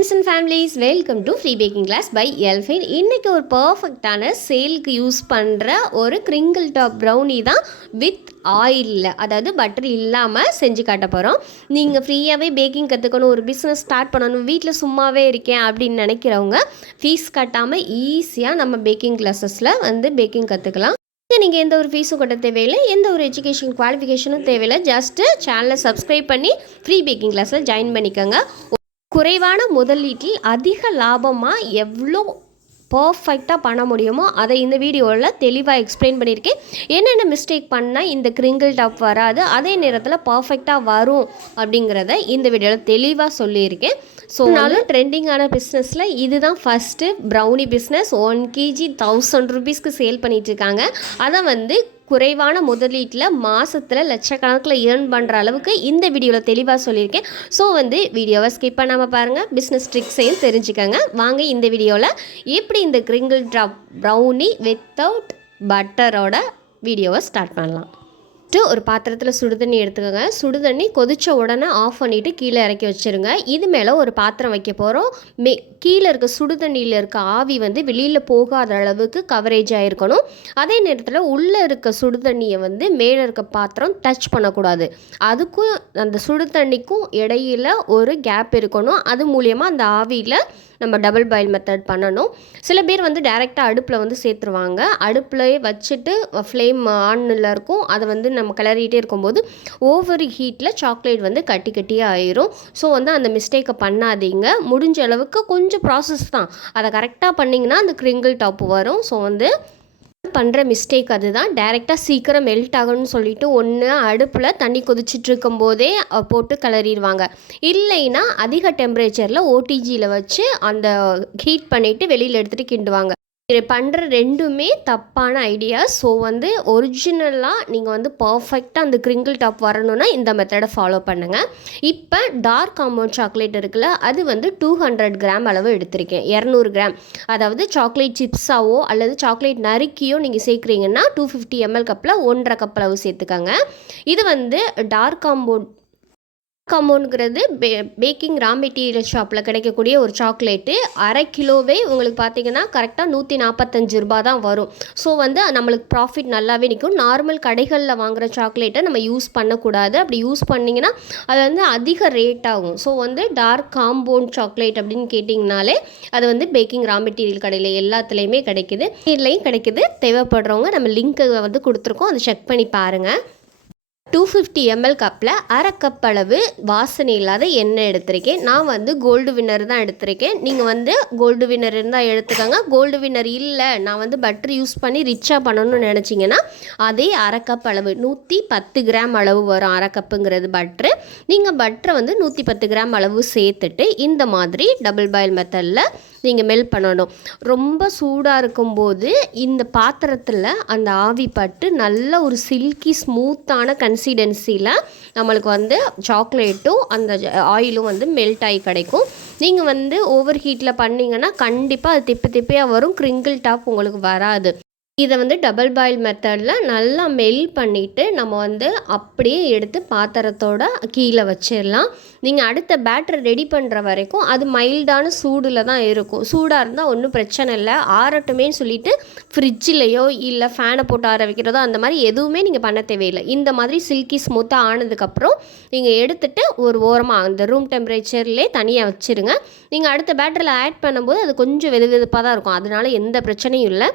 Friends and families welcome to free baking class by Elfine இன்றைக்கி ஒரு பர்ஃபெக்டான சேலுக்கு யூஸ் பண்ணுற ஒரு கிரிங்கிள் டாப் ப்ரௌனி தான் வித் ஆயிலில் அதாவது பட்டர் இல்லாமல் செஞ்சு காட்ட போகிறோம் நீங்கள் ஃப்ரீயாகவே பேக்கிங் கற்றுக்கணும் ஒரு பிஸ்னஸ் ஸ்டார்ட் பண்ணணும் வீட்டில் சும்மாவே இருக்கேன் அப்படின்னு நினைக்கிறவங்க ஃபீஸ் கட்டாமல் ஈஸியாக நம்ம பேக்கிங் கிளாஸஸில் வந்து பேக்கிங் கற்றுக்கலாம் நீங்கள் எந்த ஒரு ஃபீஸும் கட்ட தேவையில்லை எந்த ஒரு எஜுகேஷன் குவாலிஃபிகேஷனும் தேவையில்லை ஜஸ்ட்டு சேனலை சப்ஸ்கிரைப் பண்ணி ஃப்ரீ பேக்கிங் கிளாஸில் ஜாயின் பண்ணிக்கோங்க. குறைவான முதலீட்டில் அதிக லாபமாக எவ்வளோ பர்ஃபெக்டாக பண்ண முடியுமோ அதை இந்த வீடியோவில் தெளிவாக எக்ஸ்பிளைன் பண்ணியிருக்கேன். என்னென்ன மிஸ்டேக் பண்ணால் இந்த கிரிங்கிள் டாப் வராது அதே நேரத்தில் பர்ஃபெக்டாக வரும் அப்படிங்கிறத இந்த வீடியோவில் தெளிவாக சொல்லியிருக்கேன். ஸோ நாளும் ட்ரெண்டிங்கான பிஸ்னஸில் இதுதான் first brownie business one kg thousand ருபீஸ்க்கு சேல் பண்ணிகிட்ருக்காங்க அதை வந்து குறைவான முதலீட்டில் மாதத்தில் லட்சக்கணக்கில் ஏர்ன் பண்ணுற அளவுக்கு இந்த வீடியோவில் தெளிவாக சொல்லியிருக்கேன். ஸோ வந்து வீடியோவை ஸ்கிப் பண்ணாமல் பாருங்கள் பிஸ்னஸ் ட்ரிக்ஸையும் தெரிஞ்சுக்கோங்க. வாங்க இந்த வீடியோவில் எப்படி இந்த கிரிங்கிள் ட்ராப் ப்ரௌனி வித்தவுட் பட்டரோட வீடியோவை ஸ்டார்ட் பண்ணலாம். ஃபஸ்ட்டு ஒரு பாத்திரத்தில் சுடுதண்ணி எடுத்துக்கோங்க. சுடுதண்ணி கொதித்த உடனே ஆஃப் பண்ணிவிட்டு கீழே இறக்கி வச்சுருங்க. இது மேலே ஒரு பாத்திரம் வைக்க போகிறோம் மே கீழே இருக்க சுடுதண்ணியில் இருக்க ஆவி வந்து வெளியில் போகாத அளவுக்கு கவரேஜ் ஆகிருக்கணும் அதே நேரத்தில் உள்ளே இருக்க சுடுதண்ணியை வந்து மேலே இருக்க பாத்திரம் டச் பண்ணக்கூடாது. அதுக்கும் அந்த சுடுதண்ணிக்கும் இடையில ஒரு கேப் இருக்கணும். அது மூலியமாக அந்த ஆவியில் நம்ம டபுள் பாயில் மெத்தட் பண்ணணும். சில பேர் வந்து டேரெக்டாக அடுப்பில் வந்து சேர்த்துருவாங்க. அடுப்புலையே வச்சுட்டு ஃப்ளேம் ஆன்ல இருக்கும். அதை வந்து நம்ம கிளறிட்டே இருக்கும்போது ஓவர் ஹீட்டில் சாக்லேட் வந்து கட்டி கட்டியே ஆயிரும். ஸோ வந்து அந்த மிஸ்டேக்கை பண்ணாதீங்க. முடிஞ்ச அளவுக்கு கொஞ்சம் ப்ராசஸ் தான். அதை கரெக்டாக பண்ணிங்கன்னா அந்த கிரிங்கிள் டாப் வரும். ஸோ வந்து பண்ணுற மிஸ்டேக் அதுதான். டைரெக்டாக சீக்கிரம் மெல்ட் ஆகணும்னு சொல்லிட்டு ஒன்று அடுப்பில் தண்ணி கொதிச்சுட்டு இருக்கும் போதே போட்டு கிளறிடுவாங்க. இல்லைன்னா அதிக டெம்பரேச்சரில் ஓடிஜியில் வச்சு அந்த ஹீட் பண்ணிவிட்டு வெளியில் எடுத்துகிட்டு கிண்டுவாங்க. இது பண்ணுற ரெண்டுமே தப்பான ஐடியா ஸோ வந்து ஒரிஜினலாக நீங்கள் வந்து பர்ஃபெக்டாக அந்த கிரிங்கிள் டாப் வரணும்னா இந்த மெத்தடை ஃபாலோ பண்ணுங்கள் இப்போ டார்க் காம்பவுண்ட் சாக்லேட் இருக்குல்ல அது வந்து டூ ஹண்ட்ரட் கிராம் அளவு எடுத்திருக்கேன். இரநூறு கிராம் அதாவது சாக்லேட் சிப்ஸாவோ அல்லது சாக்லேட் நறுக்கியோ நீங்கள் சேர்க்குறீங்கன்னா டூ ஃபிஃப்டி எம்எல் கப்பில் ஒன்றரை கப் அளவு சேர்த்துக்கோங்க. இது வந்து டார்க் காம்பவுண்ட் கமோனுங்கிறது பே பேக்கிங் ரா மெட்டீரியல் ஷாப்பில் கிடைக்கக்கூடிய ஒரு சாக்லேட்டு அரை கிலோவே உங்களுக்கு பார்த்தீங்கன்னா கரெக்டாக நூற்றி நாற்பத்தஞ்சு ரூபா தான் வரும். ஸோ வந்து நம்மளுக்கு ப்ராஃபிட் நல்லாவே நிற்கும் நார்மல் கடைகளில் வாங்குகிற சாக்லேட்டை நம்ம யூஸ் பண்ணக்கூடாது. அப்படி யூஸ் பண்ணிங்கன்னா அது வந்து அதிக ரேட் ஆகும். ஸோ வந்து டார்க் காம்பவுண்ட் சாக்லேட் அப்படின்னு கேட்டிங்கனாலே அது வந்து பேக்கிங் ரா மெட்டீரியல் கடையில் எல்லாத்துலேயுமே கிடைக்குது. இதுலேயும் கிடைக்குது. தேவைப்படுறவங்க நம்ம லிங்க்கை வந்து கொடுத்துருக்கோம். அதை செக் பண்ணி பாருங்கள் டூ ஃபிஃப்டி எம்எல் கப்பில் அரை கப் அளவு வாசனை இல்லாத எண்ணெய் எடுத்திருக்கேன். நான் வந்து கோல்டு வின்னர் தான் எடுத்திருக்கேன். நீங்கள் வந்து கோல்டு வின்னர் இருந்தால் எடுத்துக்கோங்க. கோல்டு வின்னர் இல்லை நான் வந்து பட்டர் யூஸ் பண்ணி ரிச்சாக பண்ணணும்னு நினச்சிங்கன்னா அதே அரை கப் அளவு நூற்றி பத்து கிராம் அளவு வரும் அரை கப்புங்கிறது பட்ரு நீங்கள் பட்டரை வந்து நூற்றி பத்து கிராம் அளவு சேர்த்துட்டு இந்த மாதிரி டபுள் பாயில் மெத்தடில் நீங்கள் மெல்ட் பண்ணணும். ரொம்ப சூடாக இருக்கும்போது இந்த பாத்திரத்தில் அந்த ஆவி பட்டு நல்ல ஒரு சில்கி ஸ்மூத்தான கன்சிடென்சியில் நம்மளுக்கு வந்து சாக்லேட்டும் அந்த ஆயிலும் வந்து மெல்ட் ஆகி கிடைக்கும். நீங்கள் வந்து ஓவர் ஹீட்டில் பண்ணிங்கன்னா கண்டிப்பாக அது திப்பு திப்பியாக வரும். க்ரிங்கிள் டாப் உங்களுக்கு வராது. இதை வந்து டபுள் பாயில் மெத்தடில் நல்லா மெல் பண்ணிவிட்டு நம்ம வந்து அப்படியே எடுத்து பாத்திரத்தோட கீழே வச்சிடலாம். நீங்கள் அடுத்த பேட்டர் ரெடி பண்ணுற வரைக்கும் அது மைல்டான சூடில் தான் இருக்கும். சூடாக இருந்தால் ஒன்றும் பிரச்சனை இல்லை. ஆறட்டுமே சொல்லிட்டு ஃப்ரிட்ஜிலையோ இல்லை ஃபேனை போட்டு ஆற வைக்கிறதோ அந்த மாதிரி எதுவுமே நீங்கள் பண்ண தேவையில்லை. இந்த மாதிரி சில்கி ஸ்மூத்தாக ஆனதுக்கப்புறம் நீங்கள் எடுத்துகிட்டு ஒரு ஓரமாக அந்த ரூம் டெம்பரேச்சர்லேயே தனியாக வச்சுருங்க. நீங்கள் அடுத்த பேட்டரில் ஆட் பண்ணும்போது அது கொஞ்சம் வெது வெதுப்பாக தான் இருக்கும். அதனால் எந்த பிரச்சனையும் இல்லை.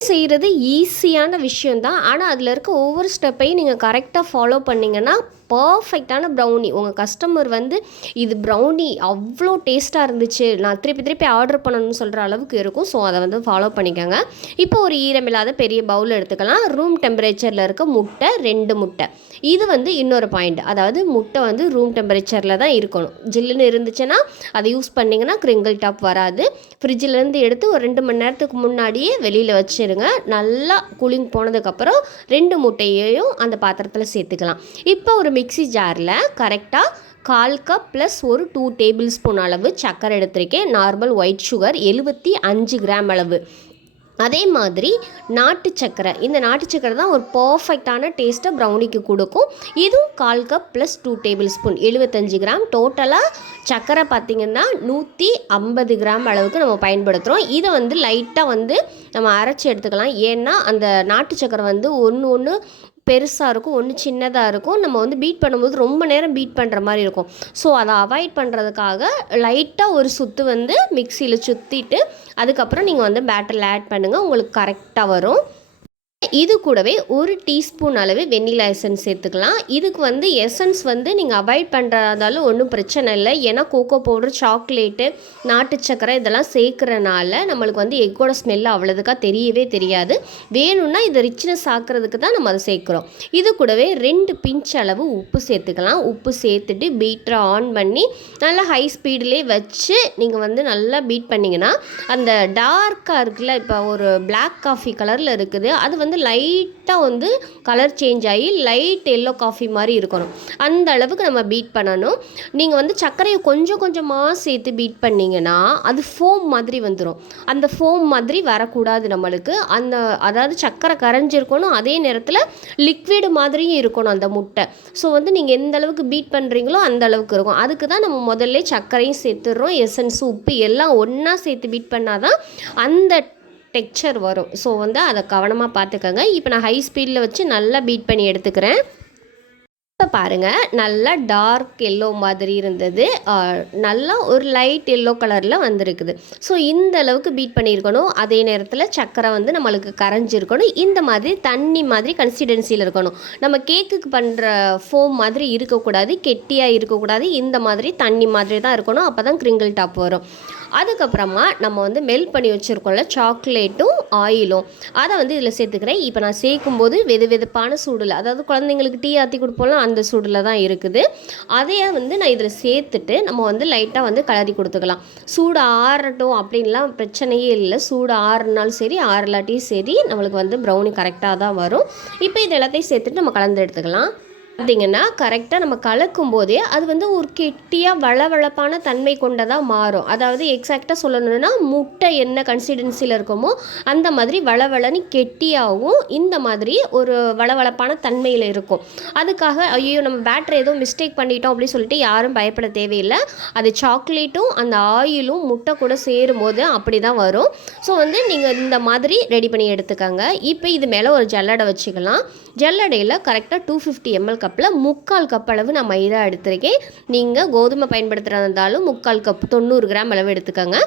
செய்கிறது ஈஸியான விஷயந்தான் ஆனால் அதில் இருக்க ஒவ்வொரு ஸ்டெப்பையும் நீங்கள் கரெக்டாக ஃபாலோ பண்ணிங்கன்னா பர்ஃபெக்டான ப்ரௌனி உங்கள் கஸ்டமர் வந்து இது ப்ரௌனி அவ்வளோ டேஸ்ட்டாக இருந்துச்சு. நான் திருப்பி திருப்பி ஆர்டர் பண்ணணும்னு சொல்கிற அளவுக்கு இருக்கும். ஸோ அதை வந்து ஃபாலோ பண்ணிக்கோங்க. இப்போ ஒரு ஈரமில்லாத பெரிய பவுல் எடுத்துக்கலாம். ரூம் டெம்பரேச்சரில் இருக்க முட்டை ரெண்டு முட்டை. இது வந்து இன்னொரு பாயிண்ட் அதாவது முட்டை வந்து ரூம் டெம்பரேச்சரில் தான் இருக்கணும். ஜில்லுன்னு இருந்துச்சுன்னா அதை யூஸ் பண்ணிங்கன்னா கிரிங்கிள் டாப் வராது. ஃப்ரிட்ஜிலேருந்து எடுத்து ஒரு ரெண்டு மணி நேரத்துக்கு முன்னாடியே வெளியில் வச்சுருங்க. நல்லா கூலிங் போனதுக்கப்புறம் ரெண்டு முட்டையையும் அந்த பாத்திரத்தில் சேர்த்துக்கலாம். இப்போ ஒரு மிக்சி ஜாரில் கரெக்டாக கால் கப் ப்ளஸ் ஒரு டூ டேபிள் ஸ்பூன் அளவு சக்கரை எடுத்திருக்கேன். நார்மல் ஒயிட் சுகர் எழுபத்தி அஞ்சு கிராம் அளவு. அதே மாதிரி நாட்டு சக்கரை. இந்த நாட்டு சக்கரை தான் ஒரு பர்ஃபெக்டான டேஸ்ட்டை ப்ரௌனிக்கு கொடுக்கும். இதுவும் கால் cup plus two tablespoon எழுபத்தஞ்சு கிராம். டோட்டலாக சக்கரை பார்த்திங்கன்னா நூற்றி ஐம்பது கிராம் அளவுக்கு நம்ம பயன்படுத்துகிறோம் இதை வந்து லைட்டாக வந்து நம்ம அரைச்சி எடுத்துக்கலாம். ஏன்னா அந்த நாட்டு சக்கரை வந்து ஒன்று ஒன்று பெருசாக இருக்கும் ஒன்று சின்னதாக இருக்கும். நம்ம வந்து பீட் பண்ணும்போது ரொம்ப நேரம் பீட் பண்ணுற மாதிரி இருக்கும். ஸோ அதை அவாய்ட் பண்ணுறதுக்காக லைட்டாக ஒரு சுற்று வந்து மிக்சியில் சுற்றிட்டு அதுக்கப்புறம் நீங்கள் வந்து பேட்டரில் ஆட் பண்ணுங்கள் உங்களுக்கு கரெக்டாக வரும். இது கூடவே ஒரு டீஸ்பூன் அளவு வெண்ணிலா எசன்ஸ் சேர்த்துக்கலாம். இதுக்கு வந்து எசன்ஸ் வந்து நீங்கள் அவாய்ட் பண்ணுறதாலும் ஒன்றும் பிரச்சனை இல்லை. ஏன்னா கோகோ பவுடர் சாக்லேட்டு நாட்டு சக்கரை இதெல்லாம் சேர்க்குறனால நம்மளுக்கு வந்து எக்கோட ஸ்மெல் அவ்வளோதுக்கா தெரியவே தெரியாது. வேணும்னா இது ரிச்னஸ் ஆக்கிறதுக்கு தான் நம்ம அதை சேர்க்குறோம். இது கூடவே ரெண்டு பிஞ்ச் அளவு உப்பு சேர்த்துக்கலாம். உப்பு சேர்த்துட்டு பீட்டரை ஆன் பண்ணி நல்லா ஹை ஸ்பீட்லேயே வச்சு நீங்கள் வந்து நல்லா பீட் பண்ணிங்கன்னா அந்த டார்க்காக இருக்குல்ல இப்போ ஒரு பிளாக் காஃபி கலரில் இருக்குது அது வந்து வந்து லைட்டாக வந்து கலர் சேஞ்ச் ஆகி லைட் எல்லோ காஃபி மாதிரி இருக்கணும். அந்த அளவுக்கு நம்ம பீட் பண்ணணும். நீங்கள் வந்து சர்க்கரையை கொஞ்சம் கொஞ்சமாக சேர்த்து பீட் பண்ணிங்கன்னா அது ஃபோம் மாதிரி வந்துடும் அந்த ஃபோம் மாதிரி வரக்கூடாது நம்மளுக்கு. அந்த அதாவது சர்க்கரை கரைஞ்சிருக்கணும். அதே நேரத்தில் லிக்விடு மாதிரியும் இருக்கணும் அந்த முட்டை. ஸோ வந்து நீங்கள் எந்த அளவுக்கு பீட் பண்ணுறீங்களோ அந்த அளவுக்கு இருக்கும். அதுக்கு தான் நம்ம முதல்ல சர்க்கரையும் சேர்த்துடுறோம் எசன்ஸ் உப்பு எல்லாம் ஒன்றா சேர்த்து பீட் பண்ணாதான் அந்த டெக்ஸ்சர் வரும். ஸோ வந்து அதை கவனமாக பார்த்துக்கோங்க. இப்போ நான் ஹை ஸ்பீடில் வச்சு நல்லா பீட் பண்ணி எடுத்துக்கிறேன். இப்போ பாருங்கள் நல்லா டார்க் எல்லோ மாதிரி இருந்தது. நல்லா ஒரு லைட் எல்லோ கலரில் வந்திருக்குது. ஸோ இந்த அளவுக்கு பீட் பண்ணியிருக்கணும். அதே நேரத்தில் சக்கரை வந்து நம்மளுக்கு கரைஞ்சிருக்கணும். இந்த மாதிரி தண்ணி மாதிரி கன்சிஸ்டன்சியில் இருக்கணும். நம்ம கேக்குக்கு பண்ணுற ஃபோம் மாதிரி இருக்கக்கூடாது கெட்டியாக இருக்கக்கூடாது. இந்த மாதிரி தண்ணி மாதிரி தான் இருக்கணும். அப்போ தான் கிரிங்கிள் டாப் வரும். அதுக்கப்புறமா நம்ம வந்து மெல்ட் பண்ணி வச்சுருக்கோம்ல சாக்லேட்டும் ஆயிலும் அதை வந்து இதில் சேர்த்துக்கிறேன். இப்போ நான் சேர்க்கும்போது வெது வெதுப்பான சூடில் அதாவது குழந்தைங்களுக்கு டீ ஆற்றி கொடுப்போம்ல அந்த சூடில் தான் இருக்குது. அதையே வந்து நான் இதில் சேர்த்துட்டு நம்ம வந்து லைட்டாக வந்து கலரி கொடுத்துக்கலாம். சூடு ஆறட்டும் அப்படின்லாம் பிரச்சனையே இல்லை. சூடு ஆறுனாலும் சரி ஆறலாட்டியும் சரி நம்மளுக்கு வந்து ப்ரௌனி கரெக்டாக தான் வரும். இப்போ இது எல்லாத்தையும் சேர்த்துட்டு நம்ம கலந்து எடுத்துக்கலாம். பார்த்தீங்கன்னா கரெக்டாக நம்ம கலக்கும் போதே அது வந்து ஒரு கெட்டியாக வளவளப்பான தன்மை கொண்டதாக மாறும். அதாவது எக்ஸாக்டாக சொல்லணும்னா முட்டை என்ன கன்சிஸ்டன்சியில் இருக்குமோ அந்த மாதிரி வளவளன்னு கெட்டியாகவும் இந்த மாதிரி ஒரு வளவளப்பான தன்மையில் இருக்கும். அதுக்காக ஐயோ நம்ம பேட்டரி ஏதோ மிஸ்டேக் பண்ணிட்டோம் அப்படின்னு சொல்லிட்டு யாரும் பயப்பட தேவையில்லை. அது சாக்லேட்டும் அந்த ஆயிலும் முட்டை கூட சேரும் போது அப்படி தான் வரும். ஸோ வந்து நீங்கள் இந்த மாதிரி ரெடி பண்ணி எடுத்துக்கோங்க. இப்போ இது மேலே ஒரு ஜல்லடை வச்சுக்கலாம். ஜல்லடையில் கரெக்டாக டூ ஃபிஃப்டி எம்எல் கப்பில் முக்கால் கப் அளவு நான் மைதா எடுத்திருக்கேன். நீங்கள் கோதுமை பயன்படுத்துகிறதா இருந்தாலும் முக்கால் கப் தொண்ணூறு கிராம் அளவு எடுத்துக்கோங்க.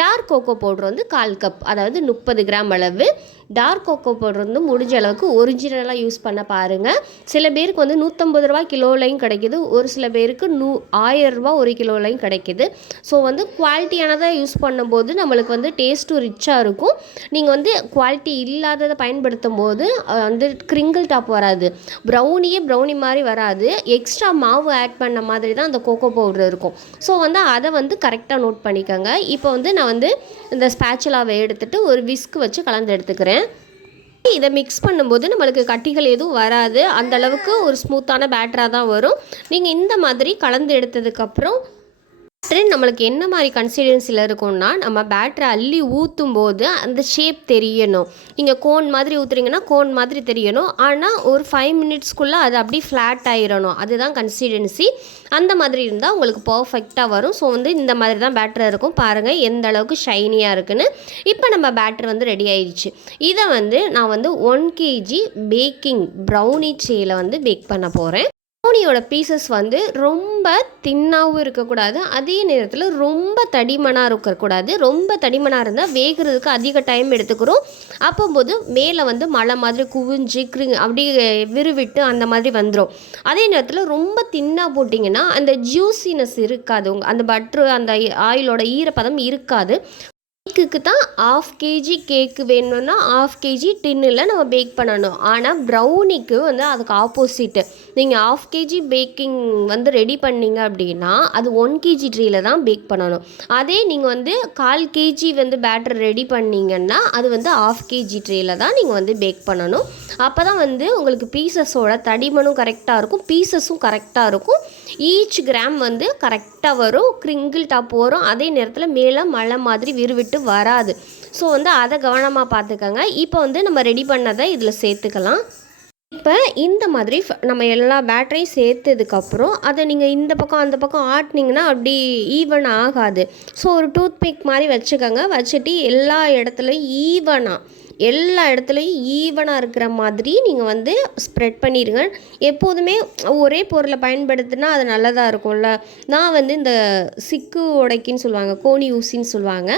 டார்க் கோகோ பவுடர் வந்து கால் கப் அதாவது முப்பது கிராம் அளவு. டார்க் கோகோ பவுடர் வந்து முடிஞ்ச அளவுக்கு ஒரிஜினலாக யூஸ் பண்ண பாருங்கள் சில பேருக்கு வந்து நூற்றம்பது ரூபா கிலோலையும் கிடைக்கிது. ஒரு சில பேருக்கு நூ ஆயிரம் ரூபா ஒரு கிலோலையும் கிடைக்கிது. ஸோ வந்து குவாலிட்டியானதாக யூஸ் பண்ணும்போது நம்மளுக்கு வந்து டேஸ்ட்டும் ரிச்சாக இருக்கும். நீங்கள் வந்து குவாலிட்டி இல்லாததை பயன்படுத்தும் போது வந்து கிரிங்கிள் டாப் வராது. ப்ரௌனியே ப்ரௌனி மாதிரி வராது. எக்ஸ்ட்ரா மாவு ஆட் பண்ண மாதிரி தான் அந்த கோகோ பவுடர் இருக்கும். ஸோ வந்து அதை வந்து கரெக்டாக நோட் பண்ணிக்கோங்க. இப்போ வந்து நான் வந்து இந்த ஸ்பேச்சுலாவை எடுத்துகிட்டு ஒரு விஸ்க் வச்சு கலந்து எடுத்துக்கிறேன். இதை மிக்ஸ் பண்ணும்போது நம்மளுக்கு கட்டிகள் எதுவும் வராது. அந்தளவுக்கு ஒரு ஸ்மூத்தான பேட்டராக தான் வரும். நீங்கள் இந்த மாதிரி கலந்து எடுத்ததுக்கப்புறம் பேட்டரி நம்மளுக்கு என்ன மாதிரி கன்சிஸ்டன்சியில் இருக்கும்னா நம்ம பேட்டரை அள்ளி ஊற்றும் போது அந்த ஷேப் தெரியணும். நீங்கள் கோன் மாதிரி ஊற்றுறீங்கன்னா கோன் மாதிரி தெரியணும். ஆனால் ஒரு ஃபைவ் மினிட்ஸ்க்குள்ளே அது அப்படியே ஃப்ளாட் ஆகிடணும் அதுதான் கன்சிஸ்டன்சி அந்த மாதிரி இருந்தால் உங்களுக்கு பர்ஃபெக்டாக வரும். ஸோ வந்து இந்த மாதிரி தான் பேட்டர் இருக்கும். பாருங்கள் எந்த அளவுக்கு ஷைனியாக இருக்குன்னு. இப்போ நம்ம பேட்டர் வந்து ரெடி ஆயிடுச்சு. இதை வந்து நான் வந்து ஒன் கேஜி பேக்கிங் ப்ரௌனி சேல வந்து பேக் பண்ண போகிறேன் ப்ரௌனியோட பீசஸ் வந்து ரொம்ப தின்னாகவும் இருக்கக்கூடாது. அதே நேரத்தில் ரொம்ப தடிமனாக இருக்கக்கூடாது. ரொம்ப தடிமனாக இருந்தால் வேகிறதுக்கு அதிக டைம் எடுத்துக்கிறோம். அப்போம்போது மேலே வந்து மழை மாதிரி குவிஞ்சு கிரு அப்படியே விருவிட்டு அந்த மாதிரி வந்துடும் அதே நேரத்தில் ரொம்ப தின்னாக போட்டிங்கன்னா அந்த ஜூசினஸ் இருக்காது. உங்க அந்த பட்ரு அந்த ஆயிலோட ஈரப்பதம் இருக்காது. கேக்குக்கு தான் ஆஃப் கேஜி கேக்கு வேணும்னா ஆஃப் கேஜி டின்னில் நம்ம பேக் பண்ணணும். ஆனால் ப்ரௌனிக்கு வந்து அதுக்கு ஆப்போசிட்டு நீங்கள் ஆஃப் கேஜி பேக்கிங் வந்து ரெடி பண்ணீங்க அப்படின்னா அது ஒன் கேஜி ட்ரீயில் தான் பேக் பண்ணணும். அதே நீங்கள் வந்து கால் கேஜி வந்து பேட்டர் ரெடி பண்ணீங்கன்னா அது வந்து ஆஃப் கேஜி ட்ரீயில் தான் நீங்கள் வந்து பேக் பண்ணணும். அப்போ தான் வந்து உங்களுக்கு பீசஸோட தடிமனும் கரெக்டாக இருக்கும் பீசஸும் கரெக்டாக இருக்கும். ஈச் கிராம் வந்து கரெக்டாக வரும் கிரிங்கிள் டாப் வரும். அதே நேரத்தில் மேலே மழை மாதிரி விறுவிட்டு வராது. ஸோ வந்து அதை கவனமாக பார்த்துக்கங்க. இப்போ வந்து நம்ம ரெடி பண்ணதை இதில் சேர்த்துக்கலாம். இப்போ இந்த மாதிரி நம்ம எல்லா பேட்டரியும் சேர்த்ததுக்கப்புறம் அதை நீங்கள் இந்த பக்கம் அந்த பக்கம் ஆட்டினீங்கன்னா அப்படி ஈவன் ஆகாது. ஸோ ஒரு டூத் பிக் மாதிரி வச்சுக்கோங்க. வச்சுட்டு எல்லா இடத்துலையும் ஈவனாக எல்லா இடத்துலையும் ஈவனாக இருக்கிற மாதிரி நீங்கள் வந்து ஸ்ப்ரெட் பண்ணிடுங்க. எப்போதுமே ஒரே பொருளை பயன்படுத்தினா அது நல்லதாக இருக்கும்ல. நான் வந்து இந்த சிக்கு உடைக்கின்னு சொல்லுவாங்க கோணி ஊசின்னு சொல்லுவாங்க.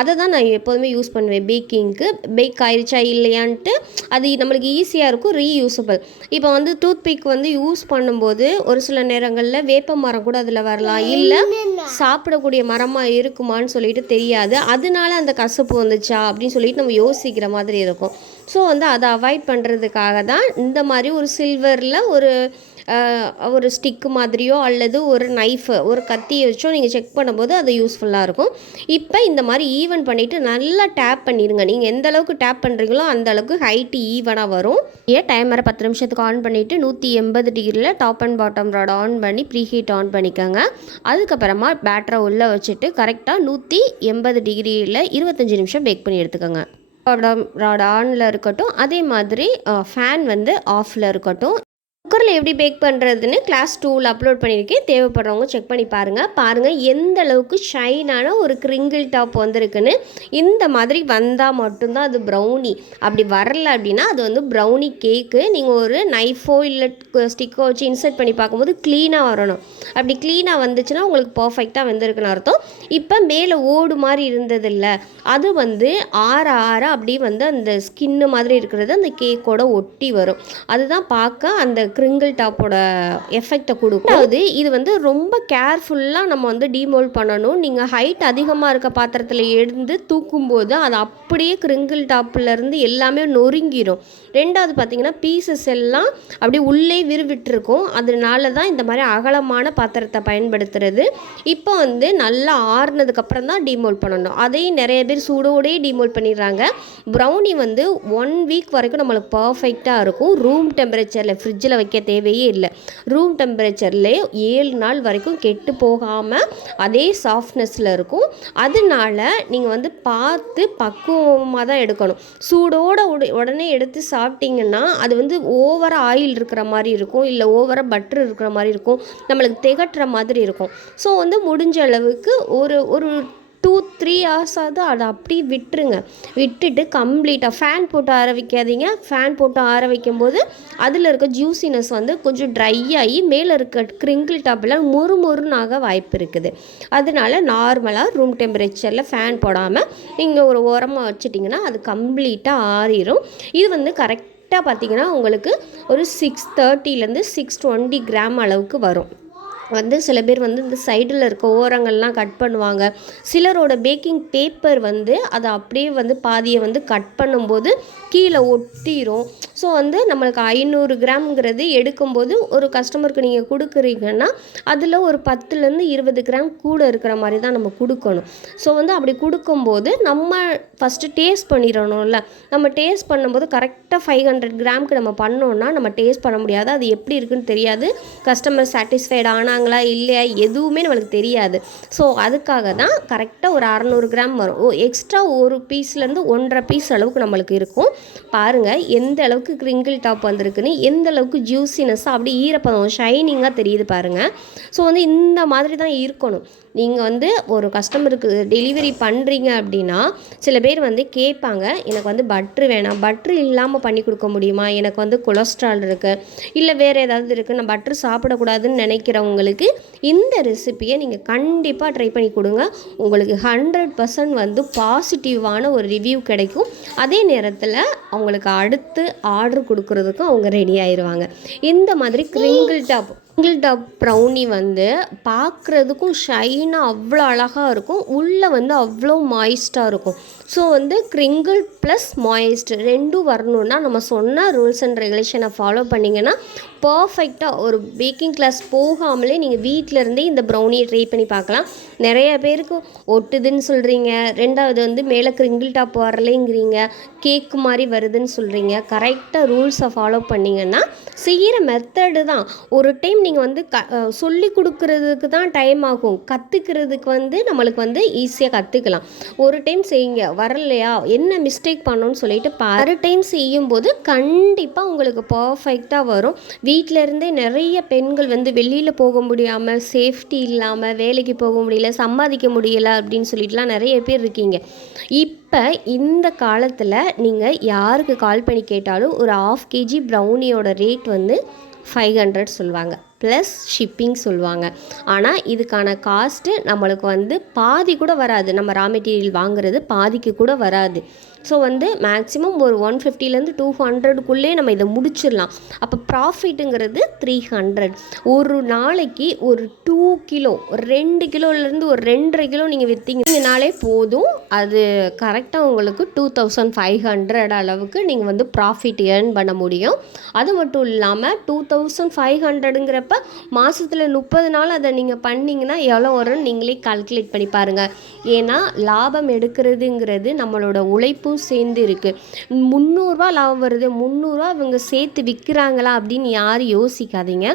அதை தான் நான் எப்போதுமே யூஸ் பண்ணுவேன். பேக்கிங்க்கு பேக் ஆயிடுச்சா இல்லையான்ட்டு அது நம்மளுக்கு ஈஸியாக இருக்கும் ரீயூசபிள் இப்போ வந்து டூத் பிக் வந்து யூஸ் பண்ணும்போது ஒரு சில நேரங்களில் வேப்ப மரம் கூட அதில் வரலாம். இல்லை சாப்பிடக்கூடிய மரமாக இருக்குமான்னு சொல்லிட்டு தெரியாது. அதனால அந்த கசப்பு வந்துச்சா அப்படின்னு சொல்லிட்டு நம்ம யோசிக்கிற மாதிரி மாதிரி இருக்கும். ஸோ வந்து அதை அவாய்ட் பண்ணுறதுக்காக தான் இந்த மாதிரி ஒரு சில்வரில் ஒரு ஒரு ஸ்டிக்கு மாதிரியோ அல்லது ஒரு நைஃபு ஒரு கத்தியை வச்சோ நீங்கள் செக் பண்ணும்போது அது யூஸ்ஃபுல்லாக இருக்கும். இப்போ இந்த மாதிரி ஈவன் பண்ணிவிட்டு நல்லா டேப் பண்ணிடுங்க. நீங்கள் எந்த அளவுக்கு டேப் பண்ணுறீங்களோ அந்த அளவுக்கு ஹைட்டு ஈவனாக வரும். ஏன் டைமரை பத்து நிமிஷத்துக்கு ஆன் பண்ணிவிட்டு நூற்றி எண்பது டிகிரியில் top and bottom rod on பண்ணி ப்ரீ ஹீட் ஆன் பண்ணிக்கோங்க. அதுக்கப்புறமா பேட்டரை உள்ளே வச்சுட்டு கரெக்டாக நூற்றி எண்பது டிகிரியில் இருபத்தஞ்சி நிமிஷம் பேக் பண்ணி எடுத்துக்கோங்க. ராட் ஆனில் இருக்கட்டும் அதே மாதிரி ஃபேன் வந்து ஆஃபில் இருக்கட்டும். குக்கரில் எப்படி பேக் பண்ணுறதுன்னு கிளாஸ் டூவில் அப்லோட் பண்ணியிருக்கேன். தேவைப்படுறவங்க செக் பண்ணி பாருங்கள் பாருங்கள் எந்த அளவுக்கு ஷைனான ஒரு கிரிங்கிள் டாப் வந்திருக்குன்னு. இந்த மாதிரி வந்தால் மட்டும்தான் அது ப்ரௌனி. அப்படி வரல அப்படின்னா அது வந்து ப்ரௌனி கேக்கு. நீங்கள் ஒரு நைஃபோ இல்லை ஸ்டிக்கோ வச்சு இன்சர்ட் பண்ணி பார்க்கும்போது க்ளீனாக வரணும். அப்படி க்ளீனாக வந்துச்சுன்னா உங்களுக்கு பர்ஃபெக்டாக வந்திருக்குன்னு அர்த்தம். இப்போ மேலே ஓடு மாதிரி இருந்ததில்ல. அது வந்து ஆற ஆற அப்படியே வந்து அந்த ஸ்கின்னு மாதிரி இருக்கிறது அந்த கேக்கோட ஒட்டி வரும். அதுதான் பார்க்க அந்த கிரிங்கிள் டாப்போட எஃபெக்டை கொடுக்கும். அதாவது இது வந்து ரொம்ப கேர்ஃபுல்லாக நம்ம வந்து டிமோல்ட் பண்ணணும். நீங்கள் ஹைட் அதிகமாக இருக்க பாத்திரத்தில் எழுந்து தூக்கும்போது அது அப்படியே கிரிங்கிள் டாப்லேருந்து எல்லாமே நொறுங்கிரும். ரெண்டாவது பார்த்தீங்கன்னா பீசஸ் எல்லாம் அப்படியே உள்ளே விறுவிட்டுருக்கும் அதனால தான் இந்த மாதிரி அகலமான பாத்திரத்தை பயன்படுத்துறது. இப்போ வந்து நல்லா ஆறுனதுக்கப்புறம் தான் டீமோல்ட் பண்ணணும். அதையும் நிறைய பேர் சூடோடே டீமோல்ட் பண்ணிடுறாங்க. ப்ரௌனி வந்து ஒன் வீக் வரைக்கும் நம்மளுக்கு பர்ஃபெக்டாக இருக்கும். ரூம் டெம்பரேச்சரில் ஃப்ரிட்ஜில் வைக்க தேவையே இல்லை. ரூம் டெம்பரேச்சர்லேயே ஏழு நாள் வரைக்கும் கெட்டு போகாமல் அதே சாஃப்ட்னஸில் இருக்கும். அதனால நீங்கள் வந்து பார்த்து பக்குவமாக தான் எடுக்கணும். சூடோட உட உடனே எடுத்து சாப்பிட்டீங்கன்னா அது வந்து ஓவராக ஆயில் இருக்கிற மாதிரி இருக்கும். இல்லை ஓவராக பட்டர் இருக்கிற மாதிரி இருக்கும். நம்மளுக்கு திகட்டுற மாதிரி இருக்கும். ஸோ வந்து முடிஞ்ச அளவுக்கு ஒரு ஒரு டூ த்ரீ ஹவர்ஸாவது அதை அப்படியே விட்டுருங்க. விட்டுட்டு கம்ப்ளீட்டாக ஃபேன் போட்டு ஆற வைக்காதீங்க. ஃபேன் போட்டு ஆற வைக்கும்போது அதில் இருக்க ஜூசினஸ் வந்து கொஞ்சம் ட்ரை ஆகி மேலே இருக்க கிரிங்கிள் டாப்லாம் மொறு மொறுனாக வாய்ப்பு இருக்குது. அதனால நார்மலாக ரூம் டெம்பரேச்சரில் ஃபேன் போடாமல் நீங்கள் ஒரு ஓரமாக வச்சிட்டிங்கன்னா அது கம்ப்ளீட்டாக ஆறிடும் இது வந்து கரெக்டாக பார்த்தீங்கன்னா உங்களுக்கு ஒரு சிக்ஸ் தேர்ட்டிலேருந்து சிக்ஸ் டுவெண்ட்டி கிராம் அளவுக்கு வரும். வந்து சில பேர் வந்து இந்த சைடில் இருக்க ஓரங்கள்லாம் கட் பண்ணுவாங்க. சிலரோட பேக்கிங் பேப்பர் வந்து அதை அப்படியே வந்து பாதியை வந்து கட் பண்ணும்போது கீழே ஒட்டிரும். ஸோ வந்து நம்மளுக்கு ஐநூறு கிராம்ங்கிறது எடுக்கும்போது ஒரு கஸ்டமருக்கு நீங்கள் கொடுக்குறீங்கன்னா அதில் ஒரு பத்துலேருந்து இருபது கிராம் கூட இருக்கிற மாதிரி தான் நம்ம கொடுக்கணும். ஸோ வந்து அப்படி கொடுக்கும்போது நம்ம ஃபஸ்ட்டு டேஸ்ட் பண்ணிடணும்ல. நம்ம டேஸ்ட் பண்ணும்போது கரெக்டாக ஃபைவ் ஹண்ட்ரட் கிராமுக்கு நம்ம பண்ணோன்னா நம்ம டேஸ்ட் பண்ண முடியாது. அது எப்படி இருக்குன்னு தெரியாது. கஸ்டமர் சாட்டிஸ்ஃபைட் ஆனாங்களா இல்லையா எதுவுமே நம்மளுக்கு தெரியாது. ஸோ அதுக்காக தான் கரெக்டாக ஒரு அறநூறு கிராம் வரும். ஓ எக்ஸ்ட்ரா ஒரு பீஸ்லேருந்து ஒன்றரை பீஸ் அளவுக்கு நம்மளுக்கு இருக்கும். பாருங்கள் எந்த அளவுக்கு கிரிங்கிள் டாப் வந்திருக்குன்னு எந்த அளவுக்கு ஜூசினஸ்ஸாக அப்படியே ஈரப்பதம் ஷைனிங்காக தெரியுது பாருங்கள் ஸோ வந்து இந்த மாதிரி தான் இருக்கணும். நீங்கள் வந்து ஒரு கஸ்டமருக்கு டெலிவரி பண்ணுறீங்க அப்படின்னா சில பேர் வந்து கேட்பாங்க எனக்கு வந்து பட்ரு வேணாம். பட்ரு இல்லாமல் பண்ணி கொடுக்க முடியுமா? எனக்கு வந்து கொலஸ்ட்ரால் இருக்குது இல்லை வேறு ஏதாவது இருக்குது நான் பட்ரு சாப்பிடக்கூடாதுன்னு நினைக்கிறவங்களுக்கு இந்த ரெசிப்பியை நீங்கள் கண்டிப்பாக ட்ரை பண்ணி கொடுங்க. உங்களுக்கு ஹண்ட்ரட் பர்சன்ட் வந்து பாசிட்டிவான ஒரு ரிவ்யூ கிடைக்கும். அதே நேரத்தில் அவங்களுக்கு அடுத்து ஆர்டர் கொடுக்கறதுக்கும் அவங்க ரெடி ஆயிடுவாங்க இந்த மாதிரி crinkle top crinkle top brownie வந்து பார்க்குறதுக்கும் ஷைனாக அவ்வளோ அழகாக இருக்கும். உள்ளே வந்து அவ்வளோ மாய்ஸ்டாக இருக்கும். ஸோ வந்து கிரிங்கிள் ப்ளஸ் மாய்ஸ்ட் ரெண்டும் வரணுன்னா நம்ம சொன்ன ரூல்ஸ் அண்ட் ரெகுலேஷனை ஃபாலோ பண்ணிங்கன்னா பர்ஃபெக்டாக ஒரு பேக்கிங் கிளாஸ் போகாமலே நீங்கள் வீட்டில் இருந்தே இந்த ப்ரௌனியை ட்ரை பண்ணி பார்க்கலாம். நிறைய பேருக்கு ஒட்டுதுன்னு சொல்கிறீங்க ரெண்டாவது வந்து மேலே கிரிங்கிள் டாப் வரலைங்கிறீங்க. கேக்கு மாதிரி வருதுன்னு சொல்கிறீங்க கரெக்டாக ரூல்ஸை ஃபாலோ பண்ணிங்கன்னா செய்கிற மெத்தடு தான் ஒரு டைம் நீங்கள் வந்து க சொல்லி கொடுக்குறதுக்கு தான் டைம் ஆகும். கற்றுக்கிறதுக்கு வந்து நம்மளுக்கு வந்து ஈஸியாக கற்றுக்கலாம் ஒரு டைம் செய்யுங்க. வரலையா? என்ன மிஸ்டேக் பண்ணோன்னு சொல்லிட்டு பல டைம் செய்யும்போது கண்டிப்பாக உங்களுக்கு பர்ஃபெக்டாக வரும். வீட்டில் இருந்தே நிறைய பெண்கள் வந்து வெளியில் போக முடியாமல் சேஃப்டி இல்லாமல் வேலைக்கு போக முடியல சம்பாதிக்க முடியல அப்படின்னு சொல்லிட்டுலாம் நிறைய பேர் இருக்கீங்க. இப்போ இந்த காலத்தில் நீங்கள் யாருக்கு கால் பண்ணி கேட்டாலும் ஒரு ஆஃப் கேஜி ப்ரௌனியோட ரேட் வந்து ஃபைவ் ஹண்ட்ரட் சொல்லுவாங்க. ப்ளஸ் ஷிப்பிங் சொல்லுவாங்க. ஆனால் இதுக்கான காஸ்ட்டு நம்மளுக்கு வந்து பாதி கூட வராது. நம்ம ரா மெட்டீரியல் வாங்குறது பாதிக்கு கூட வராது. ஸோ வந்து மேக்ஸிமம் ஒரு ஒன் ஃபிஃப்டிலேருந்து டூ ஹண்ட்ரடுக்குள்ளே நம்ம இதை முடிச்சிடலாம். அப்போ ப்ராஃபிட்டுங்கிறது த்ரீ ஹண்ட்ரட் ஒரு நாளைக்கு ஒரு டூ கிலோ ரெண்டு கிலோலேருந்து ஒரு ரெண்டரை கிலோ நீங்கள் விற்றீங்கனாலே போதும். அது கரெக்டாக உங்களுக்கு டூ தௌசண்ட் ஃபைவ் ஹண்ட்ரட் அளவுக்கு நீங்கள் வந்து ப்ராஃபிட் ஏர்ன் பண்ண முடியும். அது மட்டும் இல்லாமல் டூ தௌசண்ட் ஃபைவ் ஹண்ட்ரடுங்கிறப்ப மாதத்தில் முப்பது நாள் அதை நீங்கள் பண்ணிங்கன்னா எவ்வளோ வரும்னு நீங்களே கால்குலேட் பண்ணி பாருங்கள் ஏன்னா லாபம் எடுக்கிறதுங்கிறது நம்மளோட உழைப்பு உழைப்பும் சேர்ந்து இருக்குது முந்நூறுரூவா லாபம் வருது. முந்நூறுரூவா இவங்க சேர்த்து விற்கிறாங்களா அப்படின்னு யாரும் யோசிக்காதீங்க.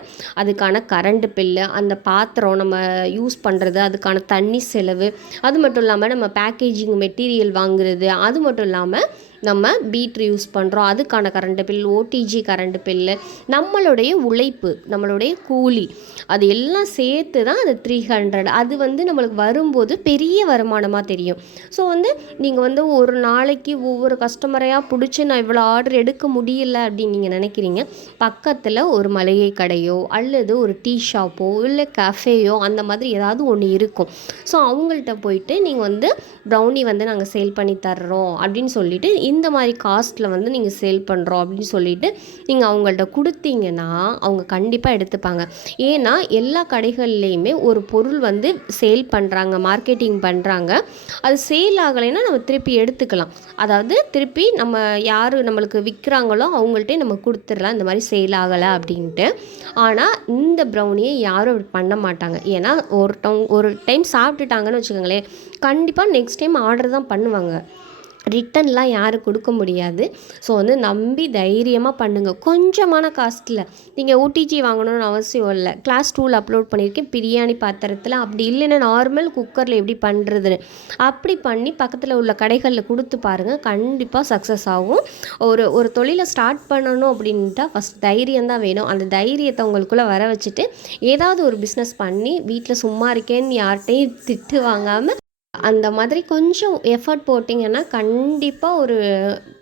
அதுக்கான கரண்ட் பில்லு அந்த பாத்திரம் நம்ம யூஸ் பண்ணுறது அதுக்கான தண்ணி செலவு அது மட்டும் இல்லாமல் நம்ம பேக்கேஜிங் மெட்டீரியல் வாங்குறது அது மட்டும் இல்லாமல் நம்ம பீட்ரு யூஸ் பண்ணுறோம் அதுக்கான current bill OTG current bill நம்மளுடைய உழைப்பு நம்மளுடைய கூலி அது எல்லாம் சேர்த்து தான் அது த்ரீ ஹண்ட்ரட் அது வந்து நம்மளுக்கு வரும்போது பெரிய வருமானமாக தெரியும். ஸோ வந்து நீங்கள் வந்து ஒரு நாளைக்கு ஒவ்வொரு கஸ்டமரையாக பிடிச்சி நான் இவ்வளோ ஆர்டர் எடுக்க முடியல அப்படின்னு நீங்கள் நினைக்கிறீங்க. பக்கத்தில் ஒரு மளிகை கடையோ அல்லது ஒரு டீ ஷாப்போ இல்லை கஃபேயோ அந்த மாதிரி ஏதாவது ஒன்று இருக்கும். ஸோ அவங்கள்ட்ட போயிட்டு நீங்கள் வந்து ப்ரௌனி வந்து நாங்கள் சேல் பண்ணி தர்றோம் அப்படின்னு சொல்லிட்டு இந்த மாதிரி காஸ்ட்டில் வந்து நீங்கள் சேல் பண்ணுறோம் அப்படின்னு சொல்லிட்டு நீங்கள் அவங்கள்ட்ட கொடுத்தீங்கன்னா அவங்க கண்டிப்பாக எடுத்துப்பாங்க. ஏன்னா எல்லா கடைகள்லேயுமே ஒரு பொருள் வந்து சேல் பண்ணுறாங்க மார்க்கெட்டிங் பண்ணுறாங்க அது சேல் ஆகலைன்னா நம்ம திருப்பி எடுத்துக்கலாம். அதாவது திருப்பி நம்ம யார் நம்மளுக்கு விற்கிறாங்களோ அவங்கள்ட்டே நம்ம கொடுத்துடலாம் இந்த மாதிரி சேல் ஆகலை அப்படின்ட்டு. ஆனால் இந்த ப்ரௌனியை யாரும் அப்படி பண்ண மாட்டாங்க. ஏன்னா ஒருத்தவங்க ஒரு டைம் சாப்பிட்டுட்டாங்கன்னு வச்சுக்கோங்களேன் கண்டிப்பாக நெக்ஸ்ட் டைம் ஆர்டர் தான் பண்ணுவாங்க. ரிட்டன்லாம் யாரும் கொடுக்க முடியாது. ஸோ வந்து நம்பி தைரியமாக பண்ணுங்கள் கொஞ்சமான காஸ்ட்டில் நீங்கள் ஓடிஜி வாங்கணும்னு அவசியம் இல்லை. கிளாஸ் டூவில் அப்லோட் பண்ணியிருக்கேன். பிரியாணி பாத்திரத்தில் அப்படி இல்லைன்னா நார்மல் குக்கரில் எப்படி பண்ணுறதுன்னு அப்படி பண்ணி பக்கத்தில் உள்ள கடைகளில் கொடுத்து பாருங்கள் கண்டிப்பாக சக்ஸஸ் ஆகும். ஒரு ஒரு தொழிலை ஸ்டார்ட் பண்ணணும் அப்படின்ட்டா ஃபஸ்ட் தைரியம் தான் வேணும். அந்த தைரியத்தை உங்களுக்குள்ளே வர வச்சுட்டு ஏதாவது ஒரு பிஸ்னஸ் பண்ணி வீட்டில் சும்மா இருக்கேன்னு யார்கிட்டையும் திட்டு வாங்காமல் அந்த மாதிரி கொஞ்சம் எஃபர்ட் போட்டிங்கன்னா கண்டிப்பாக ஒரு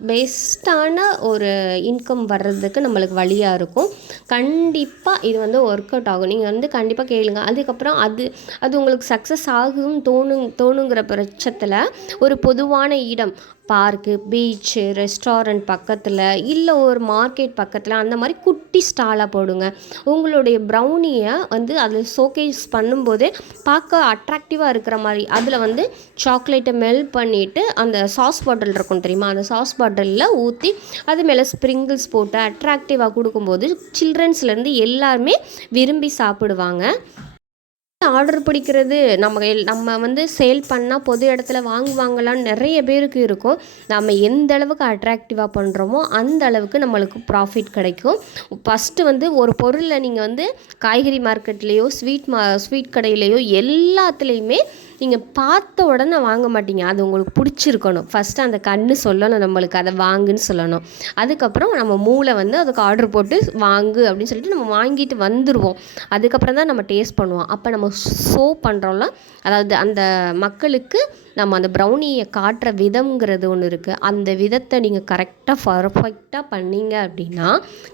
பெஸ்ட்டான ஒரு இன்கம் வர்றதுக்கு நம்மளுக்கு வழியாக இருக்கும். கண்டிப்பாக இது வந்து ஒர்க் அவுட் ஆகும். நீங்கள் வந்து கண்டிப்பாக கேளுங்க. அதுக்கப்புறம் அது அது உங்களுக்கு சக்ஸஸ் ஆகும் தோணு தோணுங்கிற பட்சத்தில் ஒரு பொதுவான இடம் பார்க்கு பீச்சு ரெஸ்டாரண்ட் பக்கத்தில் இல்லை ஒரு மார்க்கெட் பக்கத்தில் அந்த மாதிரி குட்டி ஸ்டாலாக போடுங்க. உங்களுடைய ப்ரௌனியை வந்து அதில் ஷோகேஸ் பண்ணும்போதே பார்க்க அட்ராக்டிவாக இருக்கிற மாதிரி. அதில் வந்து சாக்லேட்டை மெல்ட் பண்ணிவிட்டு அந்த சாஸ் பாட்டில் இருக்கும் தெரியுமா? அந்த சாஸ் பாட்டிலில் ஊற்றி அது மேலே ஸ்ப்ரிங்கிள்ஸ் போட்டு அட்ராக்டிவாக கொடுக்கும்போது சில்ட்ரன்ஸ்லேருந்து எல்லாருமே விரும்பி சாப்பிடுவாங்க. ஆர்டர் பிடிக்கிறது நம்ம எல் நம்ம வந்து சேல் பண்ணால் பொது இடத்துல வாங்குவாங்களான்னு நிறைய பேருக்கு இருக்கும். நம்ம எந்த அளவுக்கு அட்ராக்டிவாக பண்ணுறோமோ அந்த அளவுக்கு நம்மளுக்கு ப்ராஃபிட் கிடைக்கும். ஃபஸ்ட்டு வந்து ஒரு பொருளை நீங்கள் வந்து காய்கறி மார்க்கெட்லேயோ ஸ்வீட் மா ஸ்வீட் கடையிலையோ எல்லாத்துலேயுமே நீங்கள் பார்த்த உடனே வாங்க மாட்டீங்க. அது உங்களுக்கு பிடிச்சிருக்கணும். ஃபஸ்ட்டு அந்த கண்ணு சொல்லணும் நம்மளுக்கு. அதை வாங்குன்னு சொல்லணும். அதுக்கப்புறம் நம்ம மூளை வந்து அதுக்கு ஆர்டர் போட்டு வாங்கு அப்படின்னு சொல்லிட்டு நம்ம வாங்கிட்டு வந்துடுவோம் அதுக்கப்புறம் தான் நம்ம டேஸ்ட் பண்ணுவோம். அப்போ நம்ம ஷோ பண்ணுறோம்ல அதாவது அந்த மக்களுக்கு நம்ம அந்த ப்ரௌனியை காட்டுற விதம்ங்கிறது ஒன்று இருக்குது அந்த விதத்தை நீங்கள் கரெக்டாக பர்ஃபெக்டாக பண்ணீங்க அப்படின்னா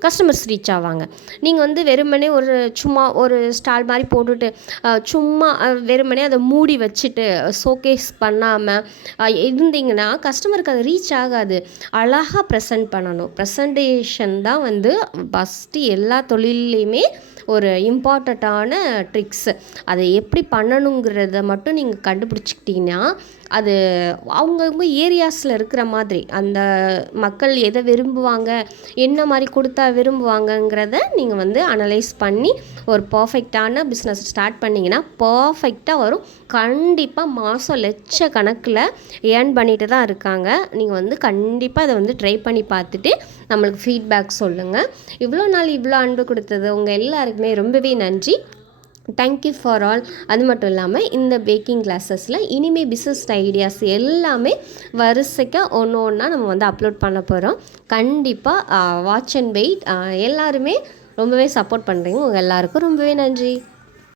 கஸ்டமர்ஸ் ரீச் ஆவாங்க. நீங்கள் வந்து வெறுமனே ஒரு சும்மா ஒரு ஸ்டால் மாதிரி போட்டுட்டு சும்மா வெறுமனே அதை மூடி வச்சு வச்சுட்டு ஷோகேஸ் பண்ணாமல் இருந்தீங்கன்னா கஸ்டமருக்கு அது ரீச் ஆகாது. அழகாக ப்ரெசென்ட் பண்ணணும். ப்ரெசன்டேஷன் தான் வந்து ஃபஸ்ட்டு எல்லா தொழில்லையுமே ஒரு இம்பார்ட்டண்ட்டான ட்ரிக்ஸு. அதை எப்படி பண்ணணுங்கிறத மட்டும் நீங்கள் கண்டுபிடிச்சிக்கிட்டிங்கன்னா அது அவங்கவுங்க ஏரியாஸில் இருக்கிற மாதிரி அந்த மக்கள் எதை விரும்புவாங்க என்ன மாதிரி கொடுத்தா விரும்புவாங்கங்கிறத நீங்கள் வந்து அனலைஸ் பண்ணி ஒரு பர்ஃபெக்டான பிஸ்னஸ் ஸ்டார்ட் பண்ணிங்கன்னா பர்ஃபெக்டாக வரும். கண்டிப்பாக மாதம் லட்ச கணக்கில் ஏர்ன் பண்ணிட்டு தான் இருக்காங்க. நீங்கள் வந்து கண்டிப்பாக அதை வந்து ட்ரை பண்ணி பார்த்துட்டு நம்மளுக்கு ஃபீட்பேக் சொல்லுங்கள் இவ்வளோ நாள் இவ்வளோ அன்பு கொடுத்தது உங்கள் எல்லாருக்குமே ரொம்பவே நன்றி. தேங்க்யூ ஃபார் ஆல் அது மட்டும் இல்லாமல் இந்த பேக்கிங் கிளாஸஸில் இனிமேல் பிஸ்னஸ் ஐடியாஸ் எல்லாமே வரிசைக்காக ஒன்று ஒன்றா நம்ம வந்து அப்லோட் பண்ண போகிறோம் கண்டிப்பாக வாட்ச் அண்ட் வெயிட் எல்லாருமே ரொம்பவே சப்போர்ட் பண்ணுறீங்க உங்கள் எல்லாருக்கும் ரொம்பவே நன்றி.